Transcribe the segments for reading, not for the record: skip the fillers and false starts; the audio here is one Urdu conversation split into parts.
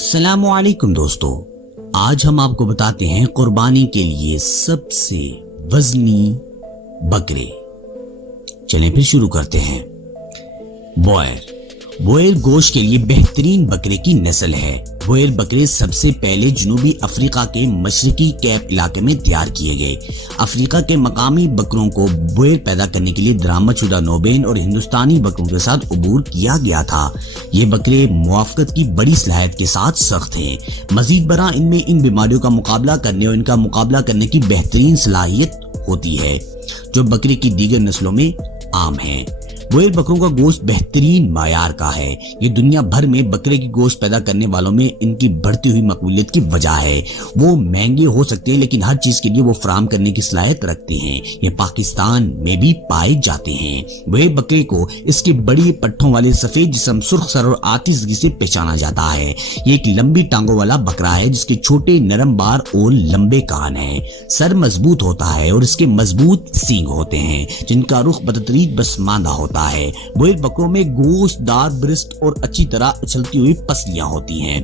السلام علیکم دوستو، آج ہم آپ کو بتاتے ہیں قربانی کے لیے سب سے وزنی بکرے۔ چلیں پھر شروع کرتے ہیں۔ بوئر گوشت کے لیے بہترین بکرے کی نسل ہے۔ بوئر بکرے سب سے پہلے جنوبی افریقہ کے مشرقی کیپ علاقے میں تیار کیے گئے۔ افریقہ کے مقامی بکروں کو بوئر پیدا کرنے کے لیے درآمد شدہ نوبین اور ہندوستانی بکروں کے ساتھ عبور کیا گیا تھا۔ یہ بکرے موافقت کی بڑی صلاحیت کے ساتھ سخت ہیں۔ مزید برآں ان میں ان بیماریوں کا مقابلہ کرنے اور ان کا مقابلہ کرنے کی بہترین صلاحیت ہوتی ہے جو بکرے کی دیگر نسلوں میں عام ہیں۔ بوئر بکروں کا گوشت بہترین معیار کا ہے۔ یہ دنیا بھر میں بکرے کی گوشت پیدا کرنے والوں میں ان کی بڑھتی ہوئی مقبولیت کی وجہ ہے۔ وہ مہنگے ہو سکتے ہیں لیکن ہر چیز کے لیے وہ فراہم کرنے کی صلاحیت رکھتے ہیں۔ یہ پاکستان میں بھی پائے جاتے ہیں۔ بوئر بکرے کو اس کے بڑی پٹھوں والے سفید جسم، سرخ سر اور آتشزنی سے پہچانا جاتا ہے۔ یہ ایک لمبی ٹانگوں والا بکرا ہے جس کے چھوٹے نرم بار اور لمبے کان ہیں۔ سر مضبوط ہوتا ہے اور اس کے مضبوط سینگ ہوتے ہیں جن کا رخ بتدریج پسماندہ ہوتا ہے۔ بوئر بکروں میں گوشت دار برسٹ اور اچھی طرح اچھلتی ہوئی پسلیاں ہوتی ہیں۔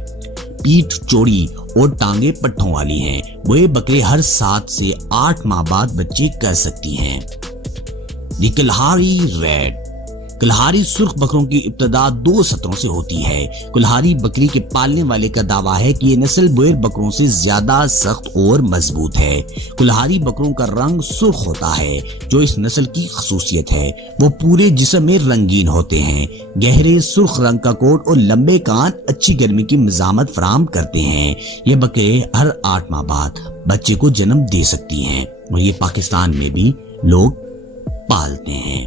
پیٹھ چوڑی اور ٹانگیں پٹھوں والی ہیں۔ بوئر بکرے ہر 7 سے 8 ماہ بعد بچے کر سکتی ہیں۔ کلہاری ریڈ کلہاری سرخ بکروں کی ابتدا 2 سطروں سے ہوتی ہے۔ کلہاری بکری کے پالنے والے کا دعویٰ ہے کہ یہ نسل بوئر بکروں سے زیادہ سخت اور مضبوط ہے۔ کلہاری بکروں کا رنگ سرخ ہوتا ہے جو اس نسل کی خصوصیت ہے۔ وہ پورے جسم میں رنگین ہوتے ہیں۔ گہرے سرخ رنگ کا کوٹ اور لمبے کان اچھی گرمی کی مزاحمت فراہم کرتے ہیں۔ یہ بکرے ہر 8 ماہ بعد بچے کو جنم دے سکتی ہیں اور یہ پاکستان میں بھی لوگ پالتے ہیں۔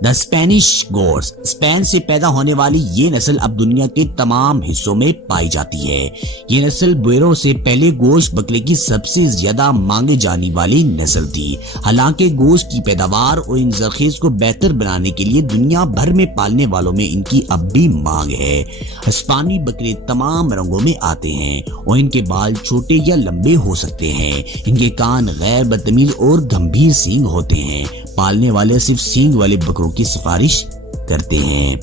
اسپینش گورس اسپین سے پیدا ہونے والی یہ نسل اب دنیا کے تمام حصوں میں پائی جاتی ہے۔ یہ نسل بوئروں سے پہلے گوشت بکرے کی سب سے زیادہ مانگے جانے والی نسل تھی۔ حالانکہ گوشت کی پیداوار اور ان زرخیز کو بہتر بنانے کے لیے دنیا بھر میں پالنے والوں میں ان کی اب بھی مانگ ہے۔ ہسپانوی بکرے تمام رنگوں میں آتے ہیں اور ان کے بال چھوٹے یا لمبے ہو سکتے ہیں۔ ان کے کان غیر بدتمیز اور گمبھیر سینگ ہوتے ہیں۔ پالنے والے صرف سینگ والے بکروں کی سفارش کرتے ہیں۔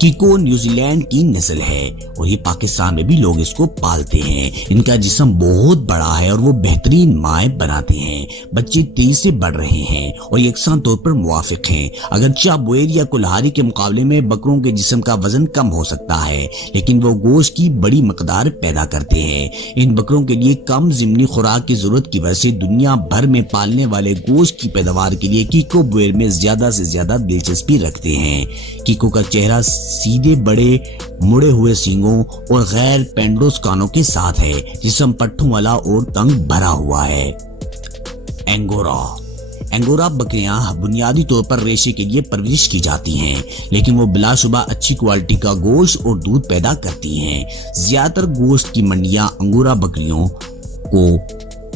کیکو نیوزی لینڈ کی نسل ہے اور یہ پاکستان میں بھی لوگ اس کو پالتے ہیں۔ ان کا جسم بہت بڑا ہے اور وہ بہترین مائع بناتے ہیں۔ بچے تیزی سے بڑھ رہے ہیں اور یکساں طور پر موافق ہیں۔ اگرچہ بوئر یا کلہاری کے مقابلے میں بکروں کے جسم کا وزن کم ہو سکتا ہے لیکن وہ گوشت کی بڑی مقدار پیدا کرتے ہیں۔ ان بکروں کے لیے کم ضمنی خوراک کی ضرورت کی وجہ سے دنیا بھر میں پالنے والے گوشت کی پیداوار کے لیے کیکو بوئر میں زیادہ سے زیادہ دلچسپی رکھتے ہیں۔ کیکو کا چہرہ سیدھے بڑے مڑے ہوئے سینگوں اور غیر پینڈوس کانوں کے ساتھ ہے۔ جسم پٹھوں والا اور تنگ بھرا ہوا ہے۔ انگورا بکریاں بنیادی طور پر ریشے کے لیے پرورش کی جاتی ہیں لیکن وہ بلا شبہ اچھی کوالٹی کا گوشت اور دودھ پیدا کرتی ہیں۔ زیادہ تر گوشت کی منڈیاں انگورا بکریوں کو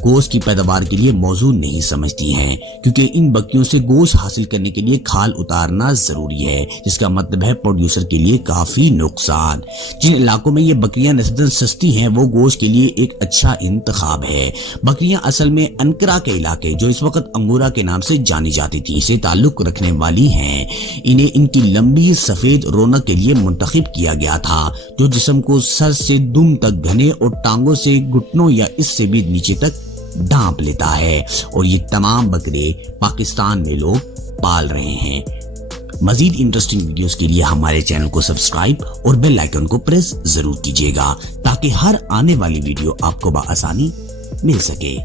گوشت کی پیداوار کے لیے موزوں نہیں سمجھتی ہیں کیونکہ ان بکریوں سے گوشت حاصل کرنے کے لیے کھال اتارنا ضروری ہے جس کا مطلب ہے پروڈیوسر کے لیے کافی نقصان۔ جن علاقوں میں یہ بکریاں نسبتاً سستی ہیں وہ گوشت کے لیے ایک اچھا انتخاب ہے۔ بکریاں اصل میں انکرا کے علاقے جو اس وقت انگورا کے نام سے جانی جاتی تھی سے تعلق رکھنے والی ہیں۔ انہیں ان کی لمبی سفید رونق کے لیے منتخب کیا گیا تھا جو جسم کو سر سے دم تک گھنے اور ٹانگوں سے گھٹنوں یا اس سے بھی نیچے تک ڈھانپ لیتا ہے اور یہ تمام بکرے پاکستان میں لوگ پال رہے ہیں۔ مزید انٹرسٹنگ ویڈیوز کے لیے ہمارے چینل کو سبسکرائب اور بیل آئیکن کو پریس ضرور کیجیے گا تاکہ ہر آنے والی ویڈیو آپ کو بآسانی مل سکے۔